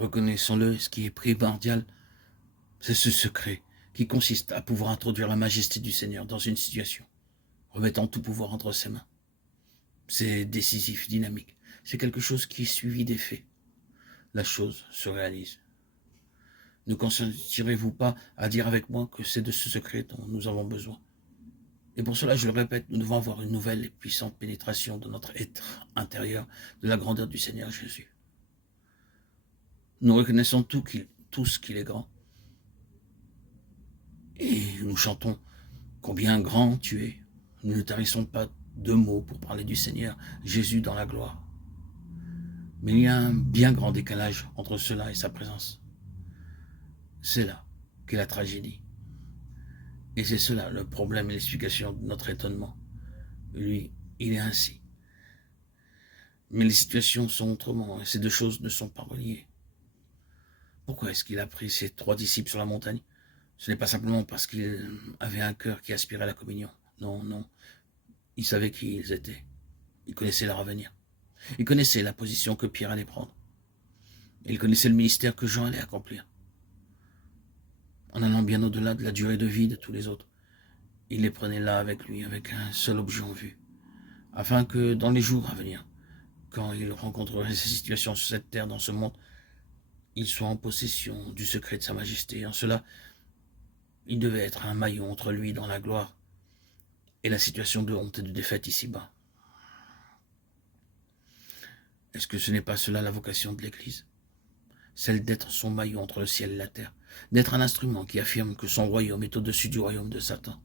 Reconnaissons-le, ce qui est primordial, c'est ce secret qui consiste à pouvoir introduire la majesté du Seigneur dans une situation, remettant tout pouvoir entre ses mains. C'est décisif, dynamique. C'est quelque chose qui est suivi des faits. La chose se réalise. Ne consentirez-vous pas à dire avec moi que c'est de ce secret dont nous avons besoin? Et pour cela, je le répète, nous devons avoir une nouvelle et puissante pénétration de notre être intérieur, de la grandeur du Seigneur Jésus. Nous reconnaissons tous qu'il est grand. Et nous chantons combien grand tu es. Nous ne tarissons pas de mots pour parler du Seigneur Jésus dans la gloire. Mais il y a un bien grand décalage entre cela et sa présence. C'est là qu'est la tragédie. Et c'est cela le problème et l'explication de notre étonnement. Lui, il est ainsi. Mais les situations sont autrement et ces deux choses ne sont pas reliées. Pourquoi est-ce qu'il a pris ses 3 disciples sur la montagne? Ce n'est pas simplement parce qu'il avait un cœur qui aspirait à la communion. Non, non. Il savait qui ils étaient. Il connaissait leur avenir. Il connaissait la position que Pierre allait prendre. Il connaissait le ministère que Jean allait accomplir. En allant bien au-delà de la durée de vie de tous les autres, il les prenait là avec lui, avec un seul objet en vue, afin que dans les jours à venir, quand il rencontrerait ces situations sur cette terre, dans ce monde, il soit en possession du secret de sa majesté. En cela, il devait être un maillon entre lui dans la gloire et la situation de honte et de défaite ici-bas. Est-ce que ce n'est pas cela la vocation de l'Église? Celle d'être son maillon entre le ciel et la terre, d'être un instrument qui affirme que son royaume est au-dessus du royaume de Satan.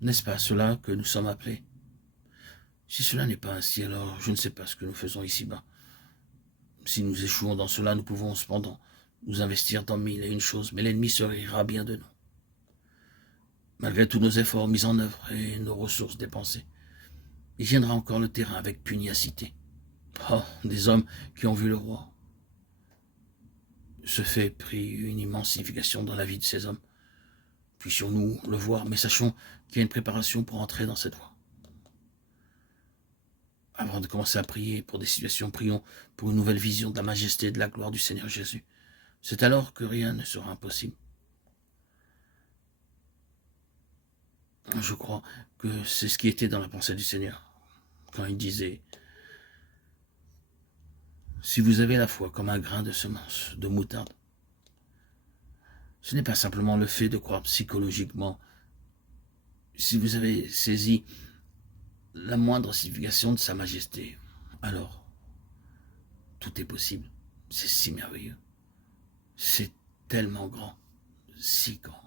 N'est-ce pas cela que nous sommes appelés? Si cela n'est pas ainsi, alors je ne sais pas ce que nous faisons ici-bas. Si nous échouons dans cela, nous pouvons cependant nous investir dans 1001 choses, mais l'ennemi se rira bien de nous. Malgré tous nos efforts mis en œuvre et nos ressources dépensées, il viendra encore le terrain avec pugnacité. Oh, des hommes qui ont vu le roi. Ce fait prit une immense signification dans la vie de ces hommes. Puissions-nous le voir, mais sachons qu'il y a une préparation pour entrer dans cette voie. Avant de commencer à prier pour des situations, prions pour une nouvelle vision de la majesté et de la gloire du Seigneur Jésus. C'est alors que rien ne sera impossible. Je crois que c'est ce qui était dans la pensée du Seigneur, quand il disait « Si vous avez la foi comme un grain de semence de moutarde, ce n'est pas simplement le fait de croire psychologiquement. Si vous avez saisi la moindre signification de sa majesté, alors tout est possible. C'est si merveilleux. C'est tellement grand, si grand. »